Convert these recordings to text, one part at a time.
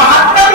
72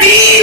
3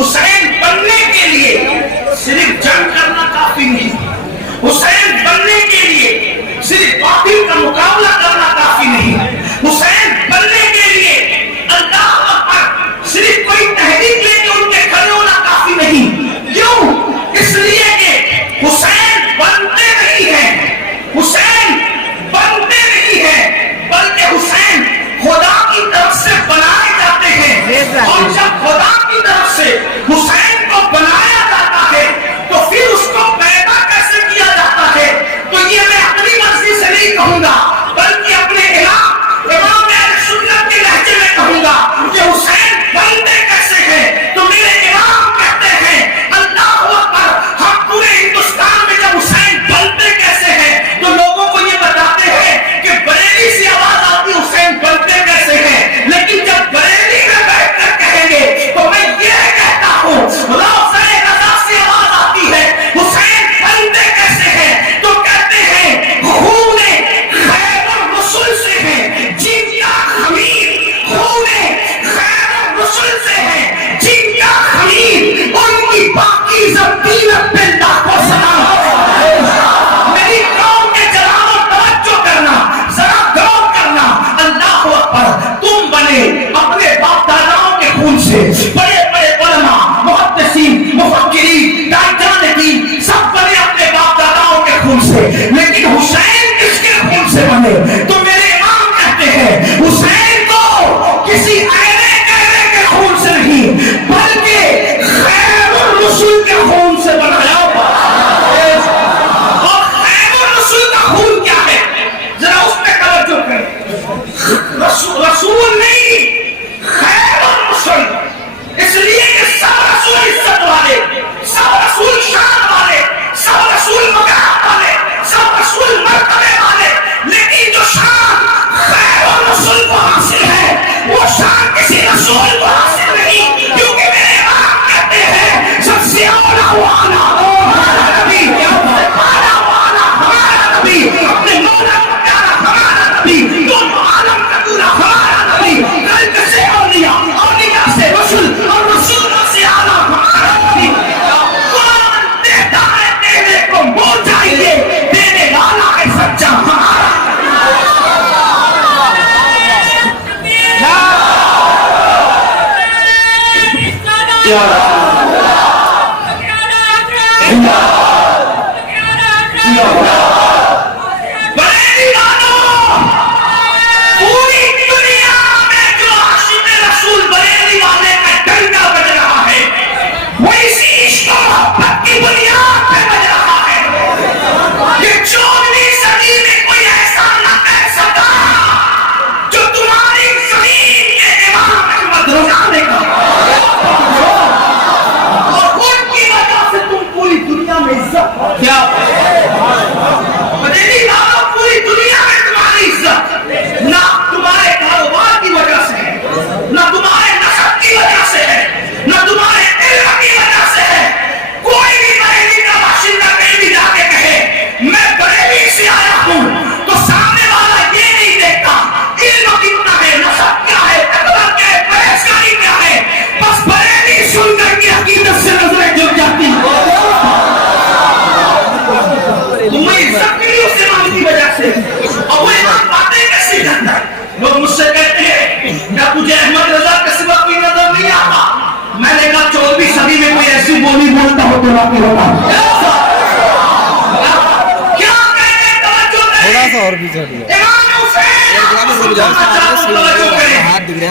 حسین بننے کے لیے صرف جنگ کرنا کافی نہیں، حسین بننے کے لیے صرف باطل کا مقابلہ کرنا کافی نہیں، حسین بننے کے لیے اللہ اکبر صرف کوئی تحریک لے کے ان کے کھڑے ہونا کافی نہیں۔ کیوں؟ اس لیے کہ حسین بنتے نہیں ہیں، حسین بنتے نہیں ہیں، بلکہ حسین خدا کی طرف سے بنائے جاتے ہیں، اور جب خدا کی طرف سے حسین کو بنایا جاتا ہے تو پھر اس کو پیدا کیسے کیا جاتا ہے؟ تو یہ میں اپنی مرضی سے نہیں کہوں گا، بلکہ اپنے امام اہل سنت کے لہجے میں کہوں گا کہ حسین بنتے کیسے ہیں؟ تو میرے امام کہتے ہیں اللہ اکبر، ہم پورے ہندوستان میں جب حسین بنتے کیسے ہیں تو لوگوں کو یہ بتاتے ہیں کہ بریلی سے آواز آتی حسین بنتے کیسے ہیں، لیکن جب بریلی میں بیٹھ کر کہیں گے تو میں یہ کہتا ہوں روضہ رضا سے آواز آتی ہے حسین بنتے کیسے ہیں، تو کہتے ہیں خون خیبر رسول سے ہے جن کا خمیر، خون خیبر رسول سے ہے جن کا خمیر، ان کی باقی زبینت پہ لاکھوں سلام۔ میری قوم کے جلال و توجہ کرنا، ذرا غور کرنا، اللہ اکبر، تم بنے اپنے باپ داداؤں کے خون سے، بڑے بڑے علماء، محدثین، مفکرین، داعیان دین سب بنے اپنے باپ داداؤں کے خون سے، لیکن حسین کس کے خون سے بنے؟ تو میرے امام کہتے ہیں حسین کو کسی ایرے گہرے کے خون سے نہیں بلکہ خیر الرسول کے خون سے بنایا ہوا۔ اور خیر الرسول کا خون کیا ہے؟ ذرا اس پہ توجہ کریں، رسول نہیں، خیر الرسول، اس لیے کہ سب رسول عزت والے، سب رسول شان والے، سب رسول مقام والے، سب رسول مرتبے والے، لیکن جو شان خیر الرسول کو حاصل ہے وہ شان کسی رسول کو حاصل نہیں، کیونکہ میرے امام کہتے ہیں سب سے اولا والا ہمارا نبی، ہمارا والا ہمارا نبی، اپنے مولا کا پیارا ہمارا نبی، دونوں عالم کا دورہ ہمارا نبی، ملک سے اولیاء، اولیاء سے رسول، اور رسولوں سے اعلیٰ ہمارا نبی۔ کون دیتا ہے دینے کو منہ چاہیے، دینے والا ہے سچا ہمارا۔ بریلی والوں، پوری دنیا میں جو عاشق رسول بریلی والے کا ڈنکا بج رہا ہے وہ اسی عشق و محبت کی بنیاد پہ بج رہا ہے۔ یہ 14ویں صدی میں کوئی ایسا نہ کہہ سکا جو تمہاری زمین کے امام احمد رضا نے کہا، اور ان کی وجہ سے تم پوری دنیا میں عزت کیا بریلی والوں، پوری دنیا میں تمہاری عزت نہ تمہارے کاروبار کی وجہ سے ہے، نہ تمہارے نسب کی وجہ سے ہے، نہ تمہارے علم کی وجہ سے ہے۔ کوئی بھی بریلی کا باشندہ کہیں بھی جا کے کہے میں بریلی سے آیا ہوں تو سامنے والا یہ نہیں دیکھتا علم کتنا ہے، نسب کیا ہے، تقویٰ کیا ہے، پرہیزگاری کیا ہے، بس بریلی سن کر کے عقیدت سے نظریں جھک جاتی ہیں۔ تمہیں عزت ملی اس امام کی وجہ سے، اور وہ امام باتیں کیسی کرتا ہے؟ لوگ مجھ سے کہتے ہیں کیا تجھے احمد رضا کے سوا کوئی نظر نہیں آتا؟ میں نے کہا 14ویں صدی میں کوئی ایسی بولی بولتا ہو تو واقع ہوتا کیا کہتے ہیں؟ توجہ کریں، تھوڑا سا اور پیچھے ہٹیے۔ امام حسین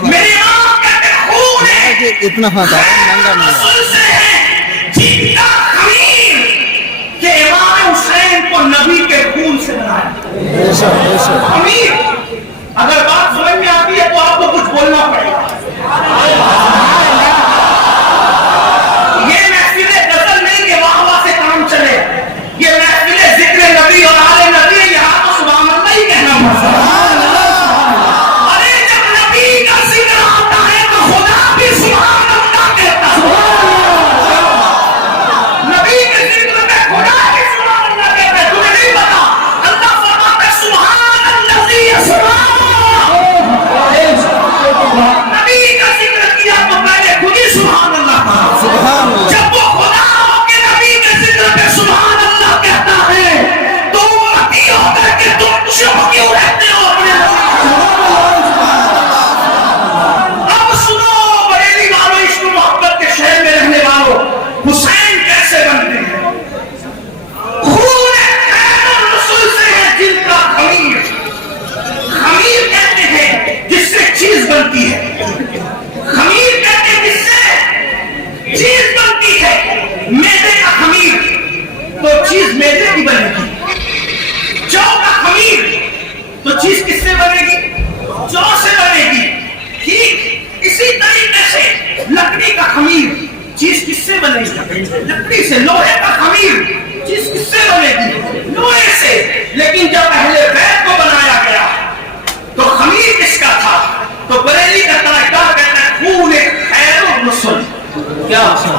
میرے امام کہتے ہیں خون ہے اتنا ہاتھا مہنگا نہیں ہے رسول سے ہے جن کا خمیر، کہ امام حسین کو نبی کے خون سے بنایا۔ بے شک بے شک۔ خمیر، اگر بات سمجھ میں آتی ہے تو آپ کو کچھ بولنا پڑے گا۔ یہ محفل غزل نہیں کہ واہ واہ سے کام چلے، یہ محفل ذکر نبی اور آل نبی ہے، یہاں تو سبحان اللہ ہی کہنا پڑتا ہے۔ ارے جب نبی کا ذکر آتا ہے تو خدا بھی سبحان اللہ کہتا ہے۔ نبی کے ذکر میں خدا بھی سبحان اللہ کہتا ہے۔ تمہیں نہیں پتا اللہ فرماتا ہے سبحان الذی اسریٰ، نبی کا ذکر کیا تو میدے کا خمیر تو چیز میدے کی بنے گی، جو کا خمیر تو چیز کس سے بنے گی؟ جو سے بنے گی. ٹھیک اسی طریقے سے لکڑی کا خمیر چیز کس سے بنے گی؟ لکڑی سے. لوہے کا خمیر چیز کس سے بنے گی؟ لوہے سے. لیکن جب اہل بیت کو بنایا گیا تو خمیر کس کا تھا؟ تو بریلی کا طرح کہتا ہے خون خیر الرسل. کیا خون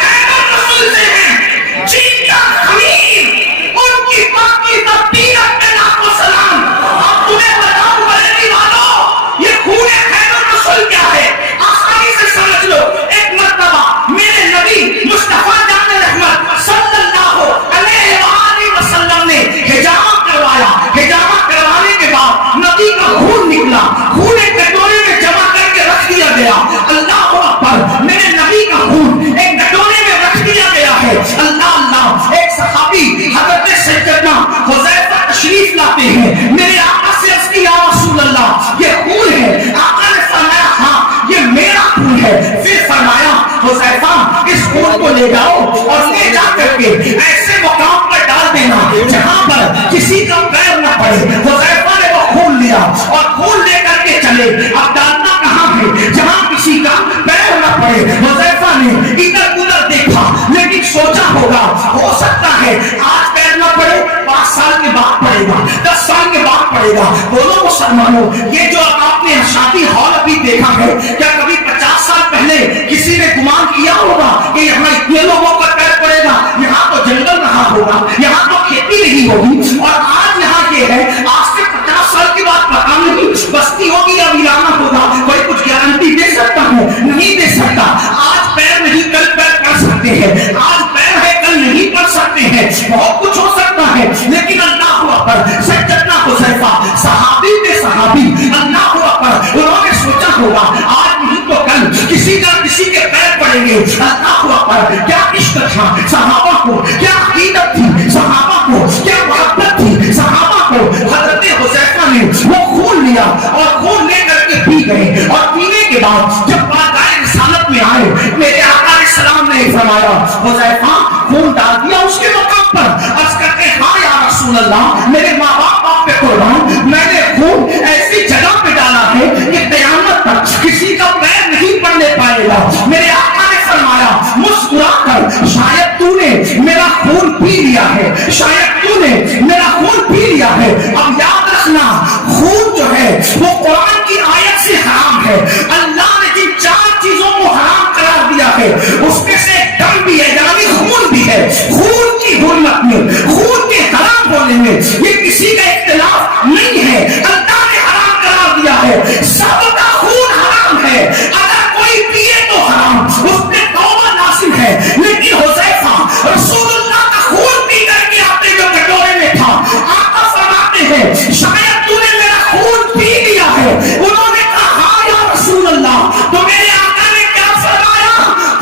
خیر الرسل سے ہے جن کا خمیر ان کی باقی تبدیلت کے نام و سلام. اب تمہیں بتاؤں بریلی والوں یہ خون خیر الرسل کیا ہے؟ آسانی سے سمجھ لو. ایک مرتبہ میرے نبی مصطفیٰ جان رحمت صلی اللہ علیہ وآلہ وسلم نے حجامہ کروایا. حجامہ کروانے کے بعد نبی کا خون نکلا. خون ایک کٹورے میں جمع کر کے رکھ دیا گیا. اللہ اکبر. میرے نبی کا خون ایک کٹورے میں رکھ دیا گیا ہے. اللہ اللہ. ایک صحابی حضرت سیدنا حذیفہ تشریف لاتے ہیں. میرے آقا سے عرض کی یا رسول اللہ یہ خون ہے. آقا نے فرمایا ہاں یہ میرا خون ہے. پھر فرمایا حذیفہ اس خون کو لے جاؤ اور لے جا کر کے ایسے مقام پر ڈال دینا جہاں پر کسی کا پیر نہ پڑے. حذیفہ نے وہ خون لیا اور خون لے کر کے چلے. اب ڈالنا کہاں ہے؟ جہاں کسی کا پیر نہ پڑے. حذیفہ نے ادھر ادھر دیکھا لیکن سوچا ہوگا ہو سکتا ہے آج پیر نہ پڑے 5 سال کے بعد پڑے گا 10 سال کے بعد پڑے گا. بولو مسلمانوں یہ جو آپ نے شادی ہال ابھی دیکھا ہے کیا کبھی 50 سال پہلے کسی نے گمان کیا ہوگا کہ یہاں اتنے لوگوں کا پیر پڑے گا؟ یہاں تو جنگل رہا ہوگا, یہاں تو کھیتی نہیں ہوگی, اور آج یہاں یہ ہے آج سے 50 سال کی بات پتا نہیں بستی ہوگی یا ویرانہ ہوگا, کوئی کچھ گارنٹی دے سکتا ہوں؟ نہیں دے سکتا. آج پیر نہیں کل پیر پڑ سکتے ہیں, آج پیر ہے کل نہیں پڑ سکتے ہیں, بہت کچھ ہو سکتا ہے. لیکن اللہ اکبر سیدنا حذیفہ صحابی کے صحابی اللہ اکبر انہوں نے سوچا ہوگا آج نہیں تو کل کسی کا کسی کے پیر پڑیں گے. اللہ اکبر کیا عشق تھا صحابہ کو, کیا عقیدت تھی صحابہ کو, کیا محبت تھی صحابہ کو. حضرت حذیفہ نے وہ خون لیا اور خون لے کر کے پی گئے, اور پینے کے بعد جب پائے رسالت میں آئے میرے آقا علیہ السلام نے فرمایا حذیفہ خون ڈال دیا اس کے مقام پر. عرض کرتے ہاں یا رسول اللہ میرے ماں باپ آپ پہ قربان, میں نے خون ایسی جگہ پہ ڈالا ہے کہ قیامت تک کسی کا پیر نہیں پڑنے پائے گا. میرے آقا نے فرمایا مسکرا کر شاید تو نے میرا خون پی لیا ہے, شاید تو نے میرا خون پی لیا ہے. اب یاد رکھنا خون جو ہے وہ قرآن کی آیت سے حرام ہے. اللہ نے جن 4 چیزوں کو حرام قرار دیا ہے اس میں سے دم بھی ہے یعنی خون بھی ہے. خون کی حرمت میں, خون کے حرام ہونے میں یہ کسی کا اختلاف نہیں ہے. اللہ نے حرام قرار دیا ہے, سب کا خون حرام ہے. اگر کوئی پیے تو حرام, اس پہ توبہ لازم ہے. لیکن حذیفہ رسول اللہ کا خون پی کر کے آتے جو کٹورے میں تھا, آقا فرماتے ہیں شاید تو نے میرا خون پی لیا ہے. انہوں نے کہا ہاں یا رسول اللہ. تو میرے آقا نے کیا فرمایا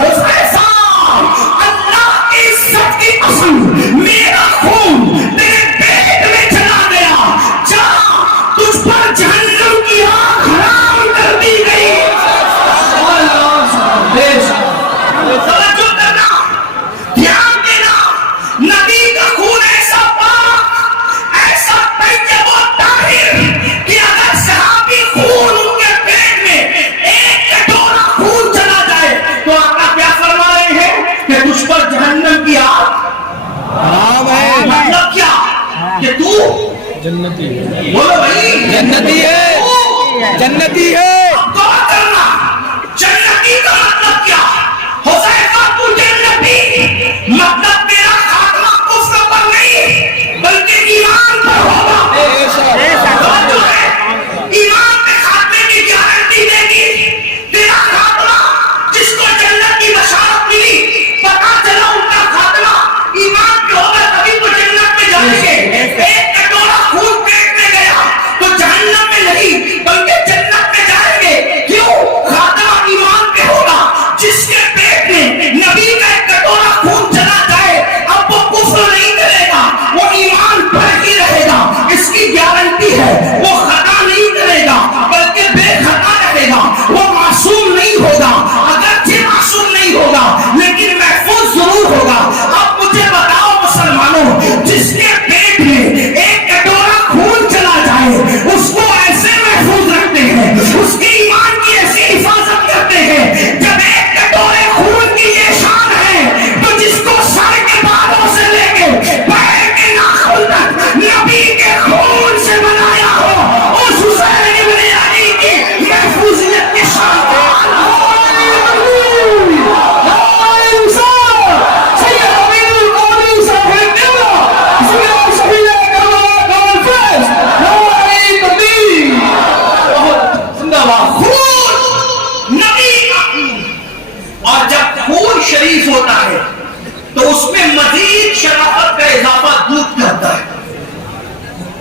حذیفہ اللہ کی عزت کی قسم میرا خون تیرے پیٹ میں چلا گیا, جہاں تجھ پر جہنم کی آگ حرام کر دی گئی. توجہ کرنا, دھیان دینا, نبی کا خون ایسا پاک ایسا طیب و طاہر کہ اگر صحابی خون ان کے پیٹ میں ایک کٹورا خون چلا جائے تو آقا کیا فرما رہے ہیں کہ تجھ پر جہنم کی آگ حرام ہے. مطلب کیا کہ تو جنتی ہے, بولو بھائی جنتی ہے, جنتی ہے. دعا کرنا جنتی کا مطلب کیا؟ حذیفہ تو جنتی مطلب تیرا خاتمہ کفر پر نہیں بلکہ ایمان پر ہوگا. جو ہے ایمان پہ خاتمے کی گارنٹی دے گی. تیرا خاتمہ جس کو جنت کی بشارت ملی پتا چلا ان کا خاتمہ ایمان پہ ہوگا تبھی تو جنت میں جائیں گے. ایک کٹورا خون پیٹ میں گیا تو جہنم میں نہیں بلکہ جنت میں جائے اور جب خون شریف ہوتا ہے تو اس میں مزید شرافت کا اضافہ دودھ کرتا ہے.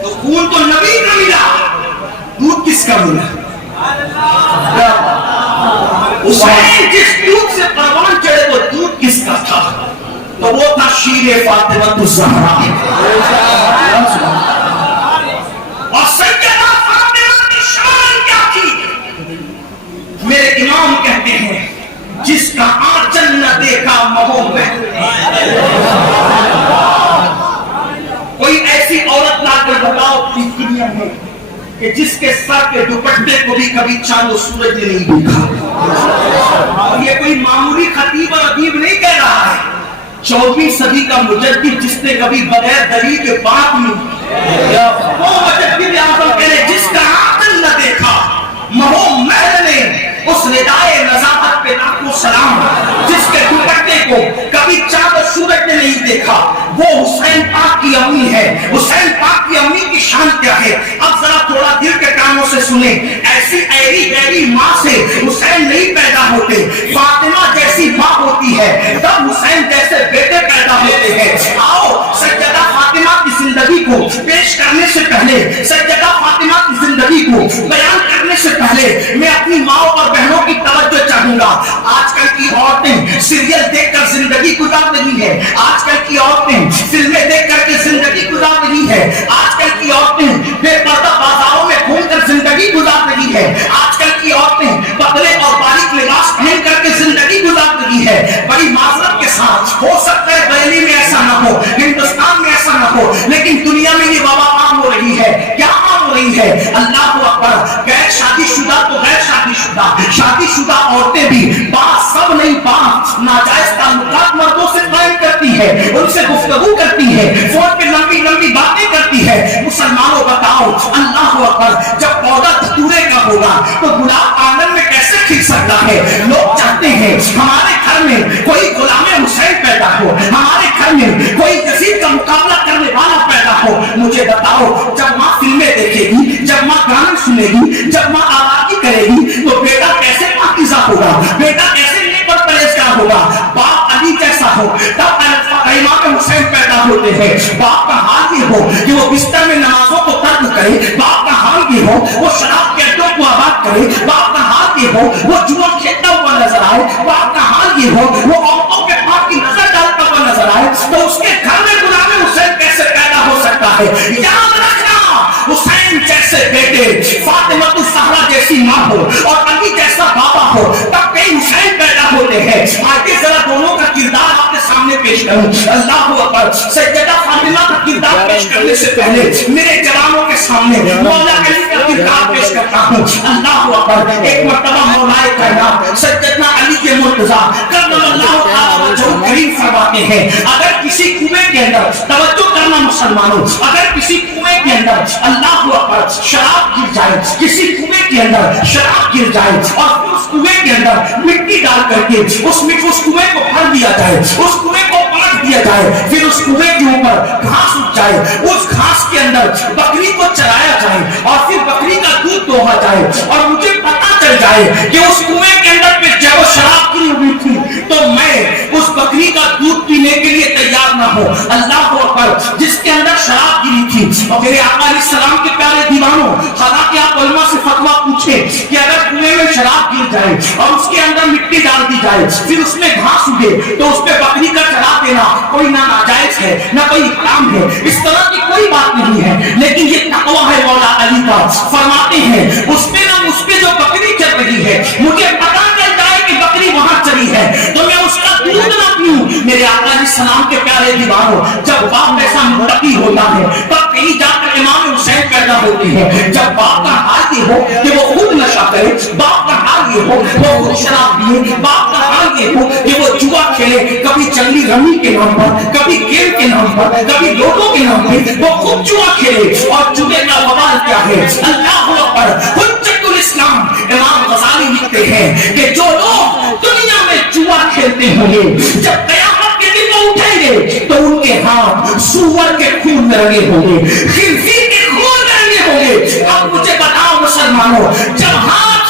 تو خون تو نبی کا ملا, دودھ کس کا ملا؟ حسین جس دودھ سے پروان چڑھے وہ دودھ کس کا تھا؟ تو وہ تھا شیر فاطمہ الزہرا. اور سیدہ فاطمہ کی شان کیا تھی؟ میرے امام کہتے ہیں جس کا آنچل نہ دیکھا مہوں میں. کوئی ایسی عورت لا کر بتاؤ اپنی دنیا میں کہ جس کے سر کے دوپٹے کو بھی کبھی چاند و سورج نے نہیں دیکھا. اور یہ کوئی معمولی خطیب اور ادیب نہیں کہہ رہا ہے, 14ویں صدی کا مجدد جس نے کبھی بغیر دلیل کے بات نہیں, وہ مجدد اعظم کہے جس کا عقل نہ دیکھا مہو محل نے اس ندائے نزاہت پہ لاکھوں سلام. جس کے دوپٹے کو کبھی چاند و سورج نے نہیں دیکھا وہ حسین پاک کی امی ہے. حسین پاک کی امی کی شان کیا ہے؟ اب ذرا تھوڑا دل کے کانوں سے سنیں. ایسی ایری گہری ماں سے حسین نہیں پیدا ہوتے. فاطمہ جیسی ماں ہوتی ہے تب حسین جیسے بیٹے پیدا ہوتے ہیں. آؤ سیدہ فاطمہ کی زندگی کو پیش کرنے سے پہلے, سیدہ فاطمہ کی زندگی کو بیان کرنے سے پہلے میں اپنی ماں اور بہنوں کی توجہ چاہوں گا. آج کل کی عورتیں سیریل دیکھ کر زندگی گزار رہی ہے. آج کل کی عورتیں فلمیں دیکھ کر کے زندگی گزار رہی ہے. آج کل کی عورتیں بے پردہ بازاروں میں گھوم کر زندگی گزار رہی ہے. آج کل کی عورتیں پتلے اور باریک لباس پہن کر کے زندگی گزار رہی ہے. بڑی معذرت کے ساتھ ہو سکتا ہے بریلی میں ایسا نہ ہو, ہندوستان میں ایسا نہ ہو, لیکن دنیا میں یہ وبا عام ہو رہی ہے. کیا عام ہو رہی ہے؟ اللہ اکبر. غیر شادی شدہ تو غیر شادی شدہ, شادی شدہ عورتیں بھی بات سب نہیں بات ناجائز تعلقات مردوں سے قائم کرتی ہے, ان سے گفتگو کرتی ہے, فون پہ لمبی لمبی باتیں کرتی ہے. مسلمانوں بتاؤ اللہ اکبر, جب پودا دھتورے کا ہوگا تو گلاب آنگن میں کیسے کھل سکتا ہے؟ لوگ چاہتے ہیں ہمارے گھر میں کوئی غلام حسین پیدا ہو, ہمارے گھر میں کوئی یزید کا مقابلہ کرنے والا پیدا ہو. مجھے بتاؤ جب ماں فلمیں دیکھے گی, جب ماں گانے سنے گی, جب ماں آبادی کرے گی تو بیٹا کیسے پاکیزہ ہوگا, بیٹا کیسے نیک اور پرہیزگار ہوگا؟ باپ علی جیسا ہو تب امام حسین پیدا ہوتے ہیں. باپ کا حال یہ ہو کہ وہ بستر میں نمازوں کو ترک کرے, باپ کا حال یہ ہو وہ شراب کے اڈوں کو آباد کرے, باپ کا حال یہ ہو وہ جوا کھیلتا ہوا نظر آئے, باپ کا حال یہ ہو وہ عورتوں کے پاس کی نظر ڈالتا ہوا نظر آئے, تو اس کے گھر میں غلام حسین کیسے پیدا ہو سکتا ہے؟ یاد رکھنا, حسین جیسے بیٹے, فاطمہ الزہرا جیسی ماں ہو اور علی جیسا بابا ہو تب کئی حسین پیدا ہوتے ہیں. آگے ذرا دونوں کا کردار آپ کے سامنے پیش کروں. اللہ اکبر. سیدہ فاطمہ کا کردار پیش کرنے سے پہلے میرے جوانوں کے سامنے مولا علی کا کردار پیش کرتا ہوں. اللہ اکبر. ایک مرتبہ مولا کائنات سیدنا علی کے مرتضیٰ کرم اللہ تعالی وجہہ کریم فرماتے ہیں اگر کسی کنویں کے اندر, توجہ کرنا مسلمانوں, اگر کسی کنویں کے اندر اللہ اکبر شراب گر جائے, کسی کنویں کے اندر شراب گر جائے اور پھر اس کنویں کے اندر مٹی ڈال کر کے اس کنویں کو بھر دیا جائے, اس کنویں کو پاٹ دیا جائے, پھر اس کنویں کے اوپر گھاس اٹھ جائے, اس گھاس کے اندر بکری کو چرایا جائے اور پھر بکری کا دودھ دوہا جائے اور مجھے پتا چل جائے کہ اس کنویں کے اندر پہ جب وہ شراب گری ہوئی تھی تو میں اس بکری کا دودھ پینے کے لیے تیار نہ ہوں. اللہ اکبر. جس کے اندر شراب گری تھی اور میرے آقا علیہ السلام کے پیارے دیوانوں, حالانکہ آپ علماء سے فتویٰ پوچھیں کہ اگر کنویں میں شراب گر جائے اور اس کے اندر مٹی ڈال دی جائے پھر اس میں گھاس اگے تو اس پہ بکری کا چڑھا دینا کوئی نہ ناجائز ہے نہ کوئی حرام ہے, اس طرح کی کوئی بات نہیں ہے. لیکن یہ تقویٰ ہے مولا علی کا. فرماتے ہیں اس پہ نہ اس پہ جو بکری چل رہی ہے مجھے پتا چل جائے کہ بکری وہاں چلی ہے تو میں اس کا دودھ نہ پیوں. میرے آقا علیہ السلام کے پیارے دیوانوں, جب باپ ایسا متقی ہوتا ہے تب کہیں جا کر امام حسین پیدا ہوتی ہے. جب باپ کا حال یہ ہو کہ وہ خود نشہ کرے, باپ کا حال یہ ہو وہ خود شراب پیے, باپ کا حال یہ ہو کہ وہ جوا کھیلے, کبھی جنگلی رمی کے نام پر, کبھی کھیل کے نام پر, کبھی لوٹو کے نام پہ وہ خود جوا کھیلے. اور جوے کا وبال کیا ہے؟ اللہ اکبر. حجت الاسلام امام غزالی لکھتے ہیں کہ جو لوگ دنیا میں جوا کھیلتے ہوں گے جب قیامت کے دن وہ اٹھیں گے تو ان کے ہاتھ سور کے خون میں رنگے ہوں گے, خنزیر کے خون میں رنگے ہوں گے. اب مجھے بتاؤ مسلمانوں, جب ہاتھ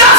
10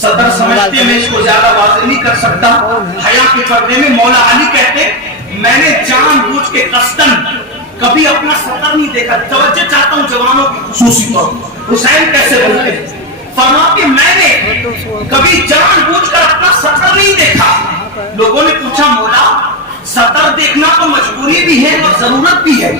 صدر سمجھتے میں اس کو زیادہ واضح نہیں کر سکتا. حیا کے پردے میں مولا علی کہتے میں نے جان بوجھ کے قصدن کبھی اپنا سطر نہیں دیکھا. توجہ چاہتا ہوں جوانوں کی خصوصی طور پر. حسین کیسے بولتے ہیں؟ فرماتے میں نے کبھی جان بوجھ کر اپنا سطر نہیں دیکھا. لوگوں نے پوچھا مولا سطر دیکھنا تو مجبوری بھی ہے اور ضرورت بھی ہے,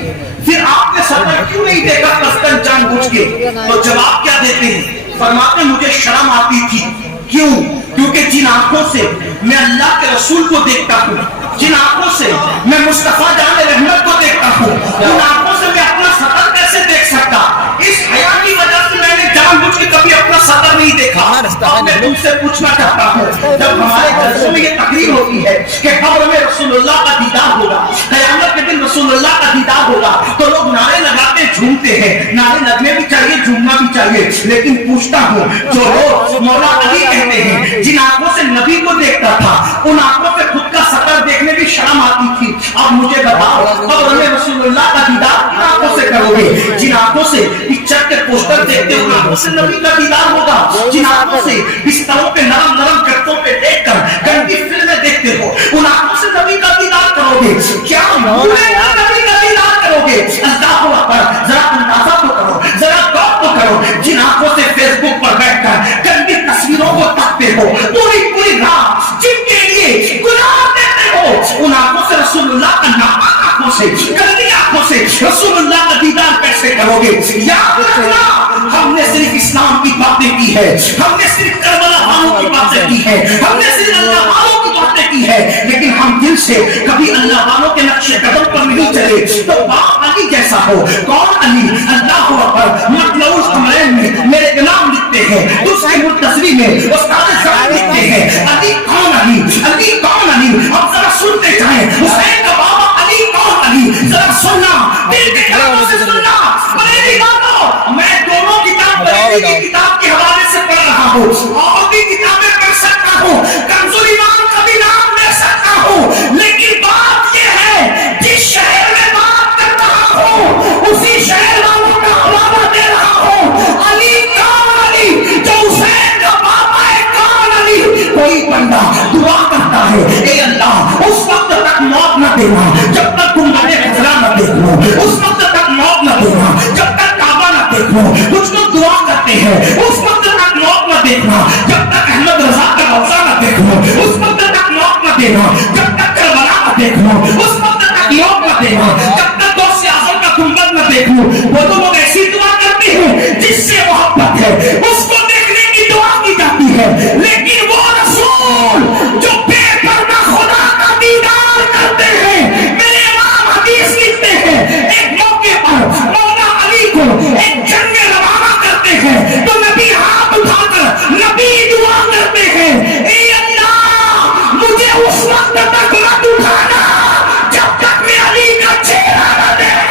پھر آپ نے سطر کیوں نہیں دیکھا قصدن جان بوجھ کے؟ تو جواب کیا دیتے ہیں؟ فرماتے مجھے شرم آتی تھی. کیوں؟ کیونکہ جن آنکھوں سے میں اللہ کے رسول کو دیکھتا ہوں, جن آنکھوں سے میں مصطفیٰ جان رحمت کو دیکھتا ہوں, ان آنکھوں سے میں اپنا سطر کیسے دیکھ سکتا؟ اس حیا کی وجہ سے میں نے جان بوجھ کے کبھی اپنا سطر نہیں دیکھا. اب میں تم سے پوچھنا چاہتا ہوں, جب ہمارے جلسوں میں یہ تقریر ہوتی ہے کہ قبر میں رسول اللہ کا دیدار ہوگا, قیامت کے دن رسول اللہ کا دیدار ہوگا, تو لوگ نعرے لگاتے جھومتے ہیں. نعرے لگنے بھی چاہیے, جھومنا بھی چاہیے, لیکن پوچھتا ہوں جو لوگ مولا علی کہتے ہیں جن آنکھوں سے نبی کو دیکھتا تھا ان آنکھوں سے خود کا سطر دیکھنے بھی شرم آتی تھی. اب مجھے بتاؤ قبر میں رسول اللہ کا دیدار کن آنکھوں سے کرو گے؟ جن آنکھوں سے پکچر کے پوسٹر دیکھتے ان آنکھوں سے نبی کا دیدار ہوگا. جن آنکھوں سے بستروں پہ نرم نرم گدوں پہ دیکھ کر گندی فلمیں دیکھتے ہو ان آنکھوں سے نبی کا دیدار کرو گے. کیا نبی کا دیدار کرو گے؟ اللہ اکبر, ذرا اندازہ تو کرو, ذرا غور تو کرو. جن آنکھوں سے فیس بک پر بیٹھ کر گندی تصویروں کو تکتے ہو پوری پوری رات, جن کے لیے گناہ دیتے ہو, ان آنکھوں سے رسول اللہ کا ناپاک آنکھوں سے گندی آنکھوں سے رسول اللہ کا دیدار کیسے کرو گے؟ یاد رکھنا ہم نے صرف اسلام کی باتیں کی ہے, ہم نے صرف کربلا والوں کی باتیں کی ہے, ہم نے صرف اللہ والوں کی باتیں کی ہے, لیکن ہم دل سے کبھی اللہ والوں کے نقش قدم پر نہیں چلے. تو باپ علی جیسا ہو. کون علی؟ اللہ اکبر. مطلب اس قمرین میں میرے امام لکھتے ہیں, اس کی منتصری میں استاد زمان لکھتے ہیں علی کون علی, علی کون علی. اب ذرا سنتے جائیں حسین کا بابا علی کون علی, ذرا سننا دل کے کانوں سے سننا. میری باتوں میں دونوں کتاب بریلی کی کتاب کے حوالے سے پڑھ رہا ہوں, اور بھی کتابیں پڑھ سکتا ہوں, کنز الایمان کا بھی نام لے سکتا ہوں, لیکن بات یہ ہے جس شہر میں بات کر رہا ہوں اسی شہر والوں کا حوالہ دے رہا ہوں. علی کون علی؟ جو حسین کا بابا ہے. کون علی؟ کوئی بندہ دعا کرتا ہے اے اللہ اس وقت تک موت نہ دینا جب تک تم مجھے خزرہ نہ دیکھ لو, اس وقت تک موت نہ دینا جب تک کعبہ نہ دیکھ لو. کچھ لوگ دعا کرتے ہیں اس وقت تک موت نہ دیکھنا جب تک احمد رضا کا روضہ نہ دیکھ لو, اس وقت تک موت نہ دینا جب تک کربلا نہ دیکھ لو, اس وقت تک موت نہ دینا جب تک غوث اعظم کا گنبد نہ دیکھ لو. وہ تو لوگ ایسی دعا کرتے ہیں جس سے محبت ہے اس کو دیکھنے کی دعا کی جاتی ہے, لیکن وہ رسول جو بے پردہ خدا کا دیدار کرتے ہیں, میرے امام حدیث لکھتے ہیں ایک موقع پر مولا علی کو ایک جنگ میں روانہ کرتے ہیں تو نبی ہاتھ اٹھا کر نبی دعا کرتے ہیں اے اللہ مجھے اس وقت تک مت اٹھانا جب تک میں علی کا چہرہ نہ دیکھوں.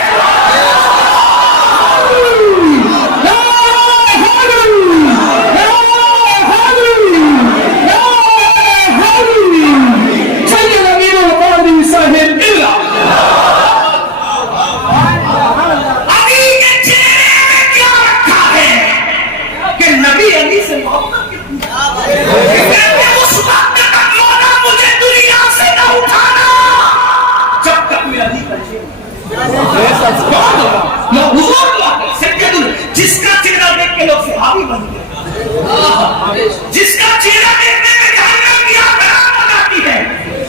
جس کا چہرہ دیکھ کے لوگ صحابی بن گئے, جس کا چہرہ دیکھنے میں جہنم کی آگ برآمد آتی ہے,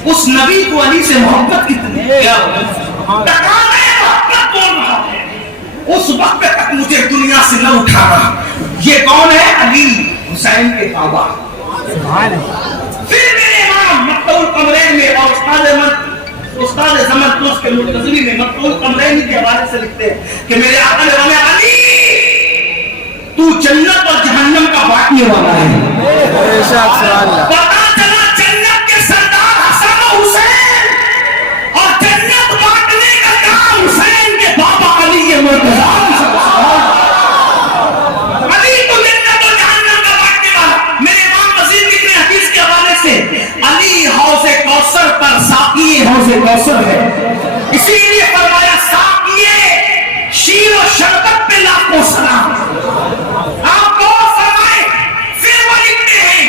اس نبی کو علی سے محبت کتنی کیا تقاضے محبت بول رہا ہے. اس وقت تک مجھے دنیا سے نہ اٹھانا. یہ کون ہے؟ علی حسین کے بابا. پھر میرے امام مقتول قمرین میں اور استاد زمن دوست کے منتظری میں مقتول قمرین کے حوالے سے لکھتے ہیں کہ میرے آقا نے فرمایا علی تو جنت اور جہنم کا بانٹنے والا ہے. پتا چلا جنت کے سردار حسن و حسین اور جنت بانٹنے کا کام حسین کے بابا علی کے مرتضی. علی تو جنت اور جہنم کا بانٹنے والا. میرے امام مزید لکھنے حدیث کے حوالے سے علی حوض کوثر پر ساقی حوض کوثر ہے, اسی لیے فرمایا ساقی شیر و شربت پہ لاکھوں سلام. آپ کو فرمائے پھر وہ لکھتے ہیں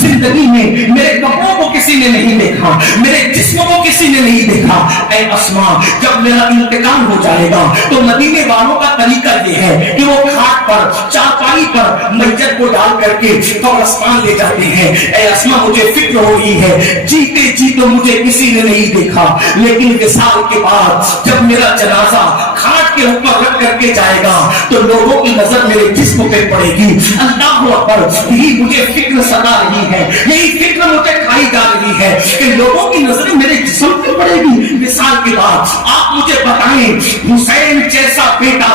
زندگی میں میرے کپڑوں کو کسی نے نہیں دیکھا, میرے جسم کو کسی نے نہیں دیکھا. اے اسماء, جب میرا انتقال ہو جائے گا تو مدینے والوں کا طریقہ یہ ہے کہ وہ کھاٹ پر, چارپائی پر میت کو ڈال کر کے قبرستان لے جاتے ہیں. اے اسماء, مجھے فکر ہو رہی ہے, جیتے جی تو مجھے کسی نے نہیں دیکھا, لیکن وصال کے بعد جب میرا جنازہ کھاٹ کے اوپر رکھ کر کے جائے گا تو لوگوں کی نظر میرے جسم پہ پڑے گی. اللہ اکبر, یہی مجھے فکر ستا رہی ہے, یہی فکر مجھے کھائی جا رہی ہے کہ لوگوں کی نظر میرے جسم پہ پڑے گی. وصال کے بعد آپ مجھے بتائیں, حسین جیسا بیٹا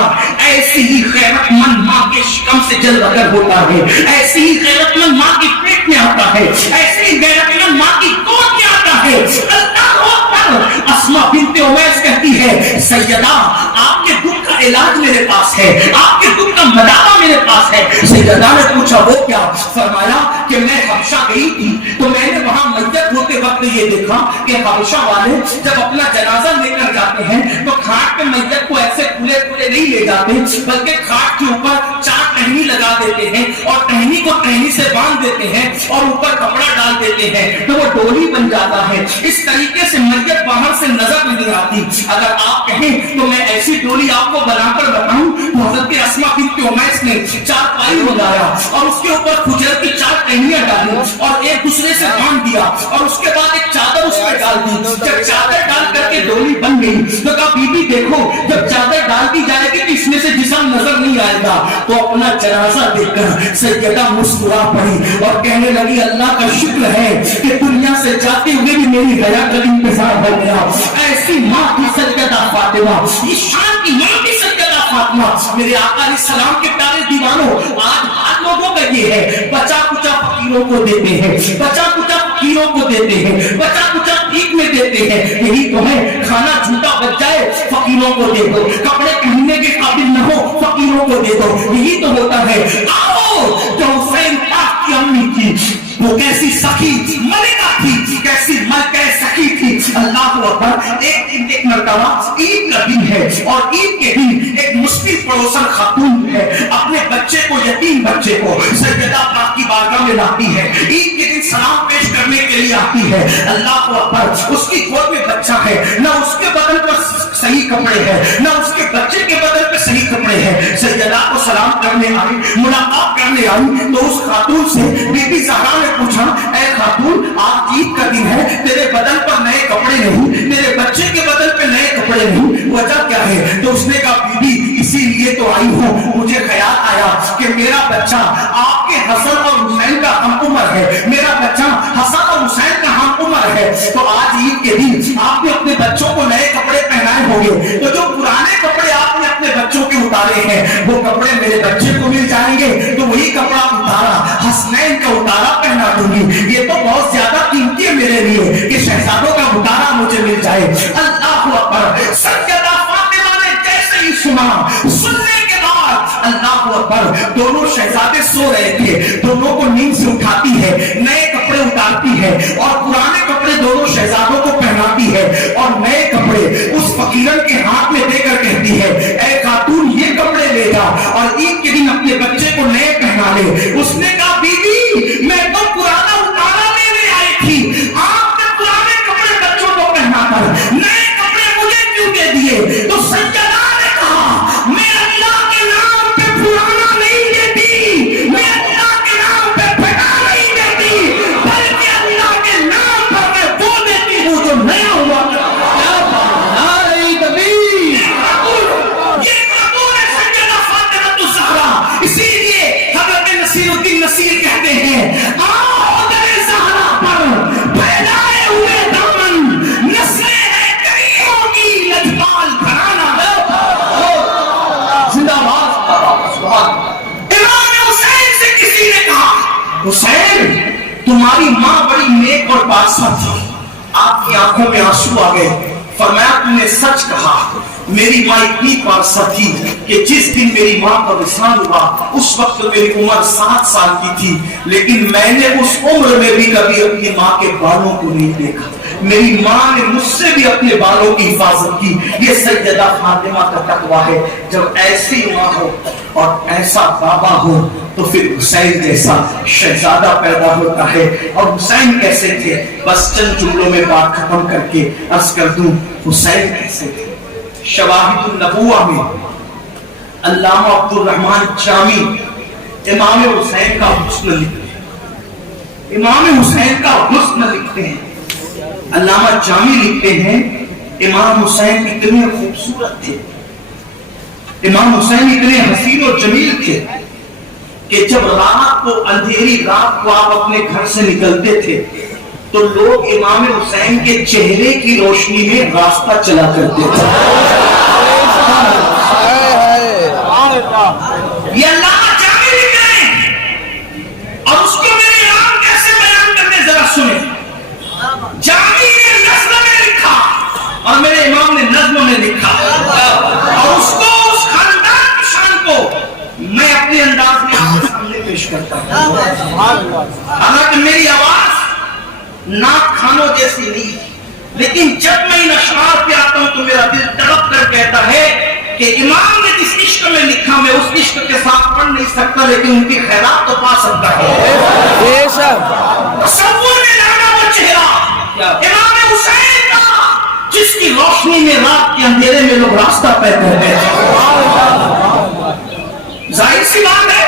ایسی ہی غیرت مند ماں کے شکم سے جل وگر ہوتا ہے, ایسی ہی غیرت مند ماں کی پیٹ میں آتا ہے, ایسی ہی غیرت مند ماں کی گود میں آتا ہے. اللہ اکبر. اسماء بنت امیس کہتی ہے, سیدہ آپ کے دکھ کا علاج میرے پاس ہے, آپ کے دکھ کا مداوا میرے پاس ہے. سیدہ نے پوچھا وہ کیا؟ فرمایا کہ میں حبشہ گئی تھی تو میں نے وہاں میت ہوتے وقت یہ دیکھا کہ حبشہ والے جب اپنا جنازہ لے کر جاتے ہیں تو کھاٹ پہ میت کو ایسے کھلے کھلے نہیں لے جاتے, بلکہ کھاٹ کے اوپر 4 ٹہنی لگا دیتے ہیں اور ٹہنی کو ٹہنی سے باندھ دیتے ہیں اور اوپر کپڑا ڈال دیتے ہیں تو وہ ڈولی بن جاتا ہے. اس طریقے سے میت باہر سے نظر نہیں آتی. اگر آپ کہیں تو میں ایسی ڈولی آپ کو بنا کر بتاؤں تو حضرت اسماء بنت امیس نے 4 پائی لگایا اور اس کے اوپر کھجر کی 4 ٹہنیاں ڈالی اور ایک دوسرے سے باندھ دیا اور اس کے بعد ایک چادر اس پہ ڈال دی. جب چادر ڈال کر کے ڈولی بن گئی تو کہا بی بی دیکھو, جب چادر ڈال دی جائے گی تو اس میں سے جسم نظر نہیں آئے گا. تو اپنا جنازہ دیکھ کر سیدہ مسکرا پڑی اور کہنے لگی, اللہ کا شکر ہے کہ دنیا سے جاتے ہوئے بھی میری حیا کا انتظار ہو گیا. ایسی ماں کی سیدہ فاطمہ, یہ شان کی ماں کی سیدہ فاطمہ. میرے آقا علیہ السلام کے پیارے دیوانوں, آج ہر لوگوں کا یہ ہے, بچا کچا فقیروں کو دیتے ہیں, بچا کچا فقیروں کو دیتے ہیں, بچا کچا ٹھیک میں دیتے ہیں. یہی تو ہے, کھانا جھوٹا بچ جائے فقیروں کو دے دو, کپڑے پہننے کے قابل نہ ہو فقیروں کو دے دو. یہی تو ہوتا ہے. آؤ, جو حسین پاک کی امی تھی وہ کیسی سخی ملکہ تھی, کیسی ملکہ سخی تھی. اللہ اکبر. ایک مرتبہ عید کا دن ہے اور عید کے دن ایک مسلم پڑوسن خاتون ہے اپنے بچے کو, یتیم بچے کو سیدہ پاک کی بارگاہ میں لاتی ہے. عید کے دن سلام پیش کرنے کے لیے آتی ہے. اللہ اکبر. اس کی گود میں بچہ ہے, نہ اس کے بدن پر صحیح کپڑے ہیں, نہ اس کے بچے کے بدن پہ صحیح کپڑے ہیں. سیدہ کو سلام کرنے آئی, ملاقات کرنے آئی تو اس خاتون سے بی بی زہرا نے پوچھا, اے خاتون, آج عید کا دن ہے, تیرے بدن پر نئے کپڑے نہیں, تیرے بچے کے بدن پہ نئے کپڑے نہیں, وجہ کیا ہے؟ تو اس نے کہا بی بی اسی لیے تو آئی ہوں, مجھے خیال آیا کہ میرا بچہ آپ کے حسن اور حسین کا ہم عمر ہے, میرا بچہ حسن اور حسین کا ہم عمر ہے, تو آج عید کے دن آپ نے اپنے بچوں کو نئے کپڑے پہنائے ہوں گے, تو جو پرانے کپڑے آپ نے اپنے بچوں کے اتارے ہیں وہ کپڑے میرے بچے کو مل جائیں گے, تو وہی کپڑا اتارا حسنین کا اتارا پہنا دوں گی. یہ تو بہت زیادہ قیمتی ہے میرے لیے کہ شہزادوں کا اتارا مجھے مل جائے. اللہ اکبر. سیدہ فاطمہ نے جیسے ہی سنا, سننے کے بعد اللہ اکبر, دونوں شہزادے سو رہے تھے, دونوں کو نیند سے اٹھاتی ہے, نئے کپڑے اتارتی ہے اور پرانے کپڑے دونوں شہزادوں کو پہناتی ہے اور نئے کپڑے اس فقیرن کے ہاتھ میں دے کر کہتی ہے, اے خاتون یہ کپڑے لے جا اور عید کے دن اپنے بچے کو نئے پہنا لے. اس نے کہا بی بی میں تو پرانا اتارا لینے آئی تھی, آپ نے پرانے کپڑے بچوں کو پہنا کر نئے کپڑے مجھے کیوں دے دیے؟ تو سیدہ نے کہا, میں اللہ کے نام پہ پرانا نہیں دیتی, میں اللہ کے نام پہ پھٹا نہیں دیتی, بلکہ اللہ کے نام پر میں وہ دیتی ہوں جو نیا ہوا. اسی لیے حضرت نصیر الدین نصیر کہتے ہیں, آؤ در زہرا پر پھیلائے ہوئے دامن, نسلیں ہیں کریموں کی لجپال گھرانہ. زندہ باد. امام حسین سے کسی نے کہا, حسین تمہاری ماں بڑی نیک اور پارسا تھی, آپ کی آنکھوں میں آنسو آ گئے. فرمایا تم نے سچ کہا, میری ماں اتنی پارسا تھی کہ جس دن میری ماں کا وصال ہوا اس وقت میری عمر 7 سال کی تھی, لیکن میں نے اس عمر میں بھی کبھی اپنی ماں کے بالوں کو نہیں دیکھا. میری ماں نے مجھ سے بھی اپنے بالوں کی حفاظت کی. یہ سیدہ فاطمہ کا تقویٰ ہے. جب ایسی ماں ہو اور ایسا بابا ہو تو پھر حسین جیسا شہزادہ پیدا ہوتا ہے. اور حسین کیسے تھے؟ بس چند جملوں میں بات ختم کر کے عرض کر دوں حسین کیسے تھے. شواہد النبوہ میں علامہ عبد الرحمن جامی امام حسین کا حسن لکھتے ہیں. امام حسین کا حسن لکھتے ہیں. علامہ جامی لکھتے ہیں امام حسین اتنے خوبصورت تھے, امام حسین اتنے حسین و جمیل تھے کہ جب رات کو, اندھیری رات کو آپ اپنے گھر سے نکلتے تھے تو لوگ امام حسین کے چہرے کی روشنی میں راستہ چلا کرتے تھے. یہ علامہ جامی لکھ رہے ہیں اور اس کو میرے امام کیسے بیان کرنے ذرا سنیں. جامی نے نظم میں لکھا اور میرے امام نے نظم میں لکھا, اور اس کو, اس خاندان کی شان کو میں اپنے انداز میں آپ کے سامنے پیش کرتا ہوں. حالانکہ میری آواز ناک کھانوں جیسی نہیں, لیکن جب میں ان اشعار پہ آتا ہوں تو میرا دل تڑپ کر کہتا ہے کہ امام نے جس عشق میں لکھا میں اس عشق کے ساتھ پڑھ نہیں سکتا, لیکن ان کی خیرات تو پا سکتا ہے. تصور میں لانا وہ چہرہ امام حسین کا جس کی روشنی میں رات کے اندھیرے میں لوگ راستہ طے کرتے ہیں. ظاہر سی بات ہے,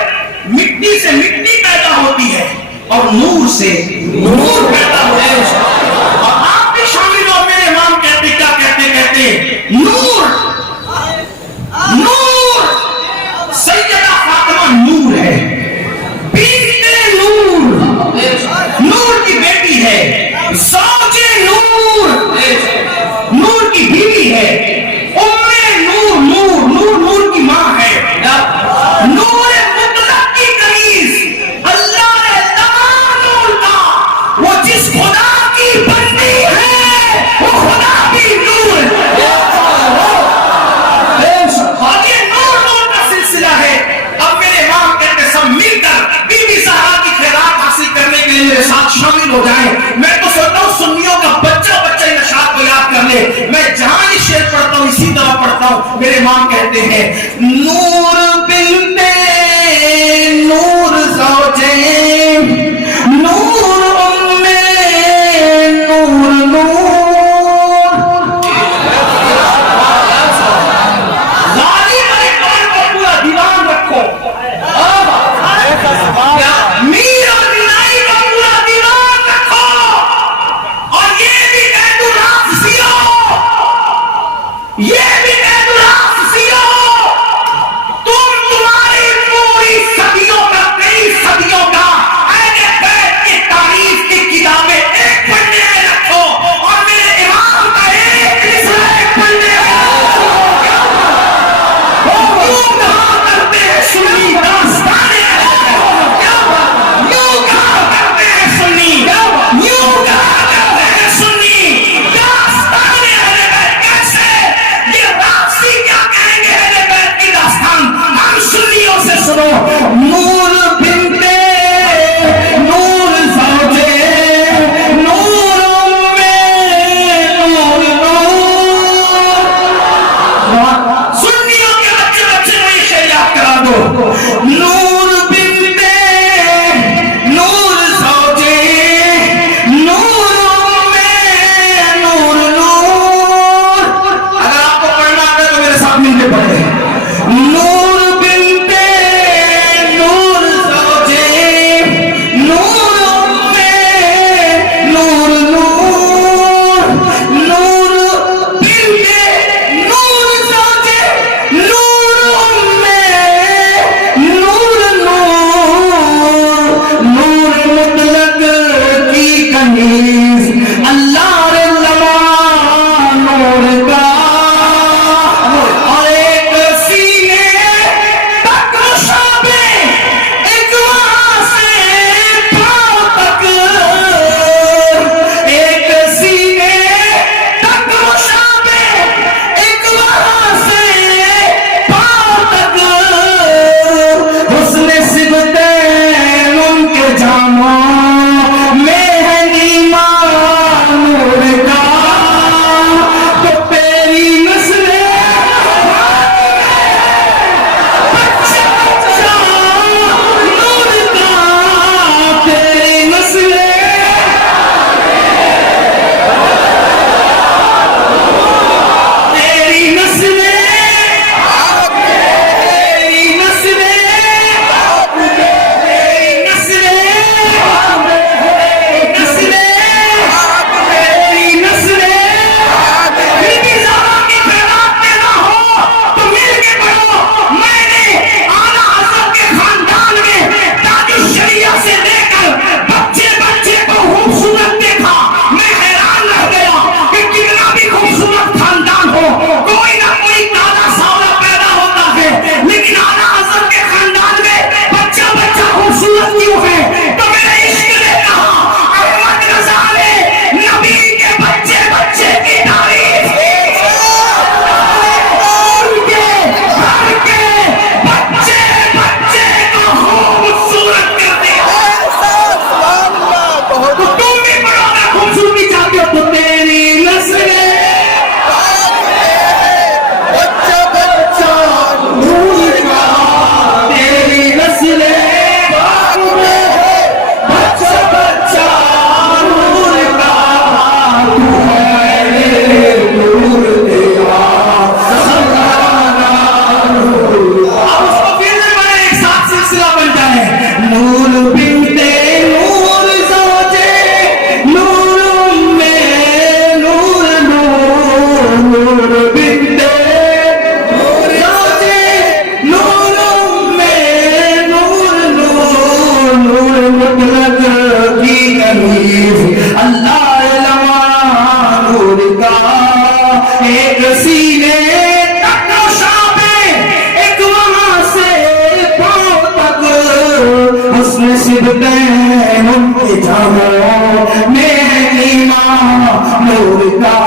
مٹی سے مٹی پیدا ہوتی ہے اور نور سے نور پیدا ہوتا ہے. اور آپ بھی شامل ہو. میرے امام کہتے کیا کہتے نور, نور. سیدہ فاطمہ نور ہے, بیٹے نور, نور کی بیٹی ہے, زوجے نور, نور کی بیوی ہے, نور, نور, نور, نور کی ماں ہے, نور مطلق کی کنیز, اللہ نے تمام نور کا, وہ جس خدا کی بندی ہے وہ خدا بھی نور ہے. اور یہ نور نور کا سلسلہ ہے. اب میرے امام کہتے سب مل کر بی بی زہرا کی خیرات حاصل کرنے کے لیے میرے ساتھ شامل ہو جائیں. میں تو سوچتا ہوں سنیوں کا بچہ بچہ نشاط کو یاد کر لے. میں جہاں یہ شعر پڑھتا ہوں اسی طرح پڑھتا ہوں. میرے امام کہتے ہیں نور بنتے نور زوجے, نور امے نور نور. غالب اقبال کو پورا دیوان رکھو, میر اور بینائی کا پورا دیوان رکھو, اور یہ بھی قید الراس سیو, یہ بھی قید الراس سیو. نور کا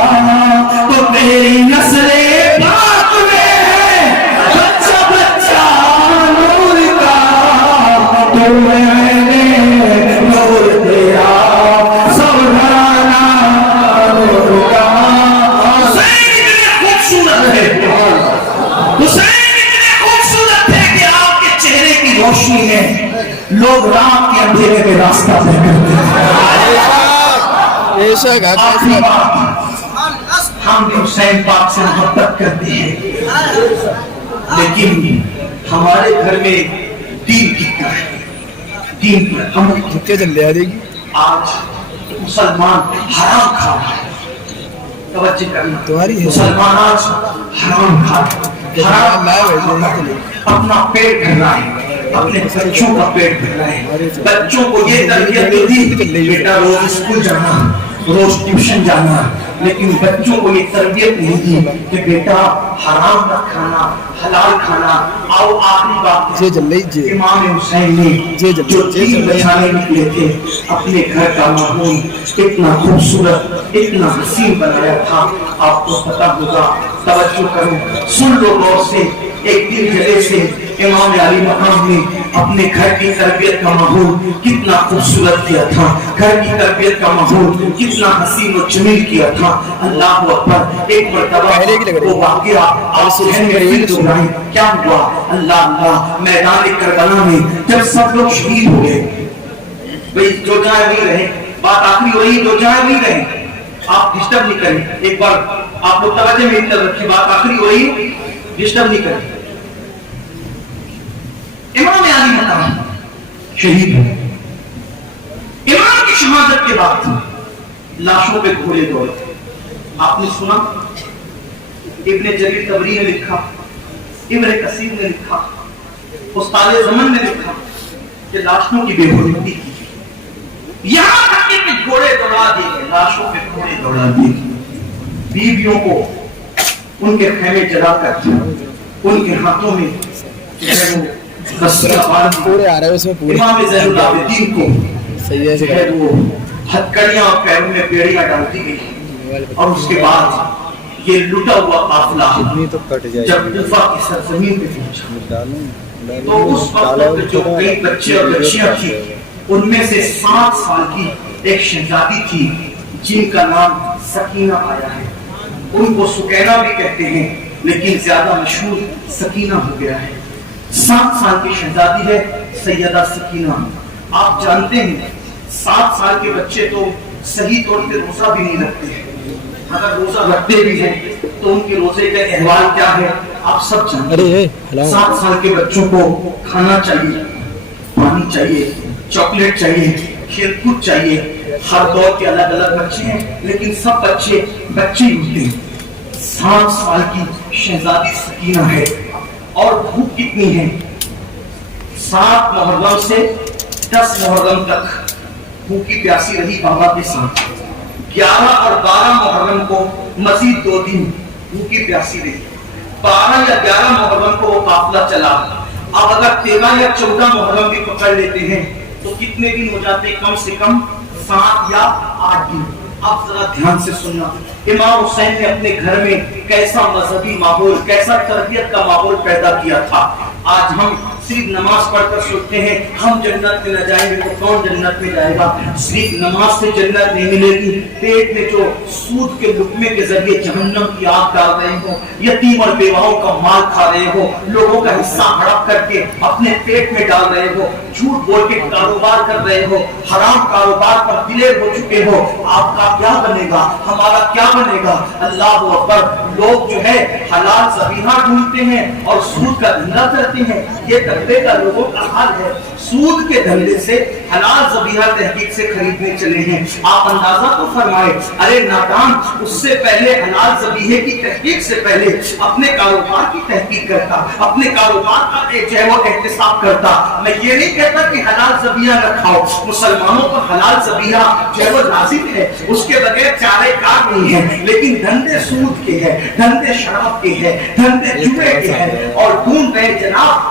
تو تیری نسل پاک میں ہے بچہ بچہ نور کا تو میں نے نور تیرا سب گھرانا نور کا حسین اتنے خوبصورت ہے حسین اتنے خوبصورت ہے کہ آپ کے چہرے کی روشنی ہے لوگ رات کے اندھیرے میں راستہ طے کرتے ہیں ہم بھی حسین پاک سے محبت کرتے ہیں لیکن ہمارے گھر میں دین کتنا ہے دین پر عمل آج مسلمان حرام کھا رہا ہے توجہ کرنا مسلمان آج حرام کھا رہا ہے اپنا پیٹ بھر رہا ہے اپنے بچوں کا پیٹ بھر رہا ہے بچوں کو یہ تربیت دیتی بیٹا روز اسکول جانا روز ٹیوشن جانا لیکن بچوں کو یہ تربیت نہیں دی کہ بیٹا حرام نہ کھانا حلال کھانا آؤ آخری بات امام حسین نے جو دین بچانے نکلے تھے اپنے گھر کا ماحول اتنا خوبصورت اتنا حسین بنایا تھا آپ کو پتہ ہوگا توجہ کرو سن لو غور سے ایک دن جلے سے امام علی مقام نے اپنے گھر کی تربیت کا ماحول کتنا خوبصورت کیا تھا گھر کی تربیت کا ماحول کتنا حسین و جمیل کیا تھا اللہ اکبر ایک مرتبہ وہ واقعہ آپ سے کیا ہوا اللہ میدان کربلا میں جب سب لوگ شہید ہو گئے بھئی جو جائے وہی رہے بات آخری وہی جو جائے وہی رہے آپ ڈسٹرب نہیں کریں ایک بار آپ لوگ توجہ میری طرف رکھیں بات آخری وہی ڈسٹرب نہیں کریں امام علی مقام شہید ہوئے امام کی شہادت کے بعد لاشوں پہ گھوڑے دوڑے آپ نے سنا ابن جریر طبری نے لکھا ابن کثیر نے لکھا استاد زمن نے لکھا کہ لاشوں کی بے حرمتی کی یہاں تک کہ گھوڑے دوڑا دیے گئے لاشوں پہ گھوڑے دوڑا دیے گئے بیویوں کو ان کے خیمے جلا کر ان کے ہاتھوں میں امام زین العابدین کو ہتھکڑیاں اور پیروں میں بیڑیاں ڈالتی گئی اور اس کے بعد یہ لٹا ہوا قافلہ جب کوفہ کی سرزمین پہ پہنچا تو اس وقت جو کئی بچے اور بچیاں تھی ان میں سے 7 سال کی ایک شہزادی تھی جن کا نام سکینہ آیا ہے ان کو سکینہ بھی کہتے ہیں لیکن زیادہ مشہور سکینہ ہو گیا ہے 7 سال کی شہزادی ہے سیدہ سکینہ آپ جانتے ہیں 7 سال کے بچے تو صحیح طور پہ روزہ بھی نہیں رکھتے ہیں اگر روزہ رکھتے بھی ہیں تو ان کے روزے کا احوال کیا ہے آپ سب جانتے ہیں 7 سال کے بچوں کو کھانا چاہیے پانی چاہیے چاکلیٹ چاہیے کھیل کود چاہیے ہر دور کے الگ الگ بچے ہیں لیکن سب بچے ہی ہوتے ہیں 7 سال کی شہزادی سکینہ ہے اور بھوک کتنی ہے 7 محرم سے 10 محرم تک بھوکی پیاسی رہی بابا کے ساتھ 11 اور 12 محرم کو مزید 2 دن بھوکی پیاسی رہی 12 یا 11 محرم کو وہ قافلہ چلا اب اگر 13 یا 14 محرم بھی پکڑ لیتے ہیں تو کتنے دن ہو جاتے ہیں کم سے کم 7 یا 8 دن آپ ذرا دھیان سے سننا امام حسین نے اپنے گھر میں کیسا مذہبی ماحول کیسا تربیت کا ماحول پیدا کیا تھا آج ہم صرف نماز پڑھ کر سوچتے ہیں ہم جنت میں نہ جائیں گے تو کون جنت میں جائے گا صرف نماز سے جنت نہیں ملے گی پیٹ میں جو سود کے لقمے کے ذریعے جہنم کی آگ ڈال رہے ہو یتیم اور بیواؤں کا مال کھا رہے ہو لوگوں کا حصہ ہڑپ کر کے اپنے پیٹ میں ڈال رہے ہو جھوٹ بول کے کاروبار کر رہے ہو حرام کاروبار پر دلیر ہو چکے ہو آپ کا کیا بنے گا ہمارا کیا بنے گا اللہ اکبر لوگ جو ہے حلال ذبیحہ ڈھونڈتے ہیں اور سود کا دھندا کرتے ہیں یہ دھندے کا لوگوں کا حال ہے سود کے دھندے سے حلال ذبیحہ تحقیق سے خریدنے چلے ہیں آپ اندازہ تو فرمائے ارے نادان اس سے پہلے حلال ذبیحے کی تحقیق سے پہلے اپنے کاروبار کی تحقیق کرتا اپنے کاروبار کا جو ہے وہ احتساب کرتا میں یہ نہیں کہتا کہ حلال ذبیحہ نہ کھاؤ مسلمانوں کو حلال ذبیحہ جو ہے وہ لازم ہے اس کے بغیر چارے کار نہیں ہے لیکن دھندے سود کے ہیں دھندے شراب کے ہیں دھندے جوئے کے ہیں اور ڈھونڈ رہے جناب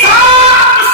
7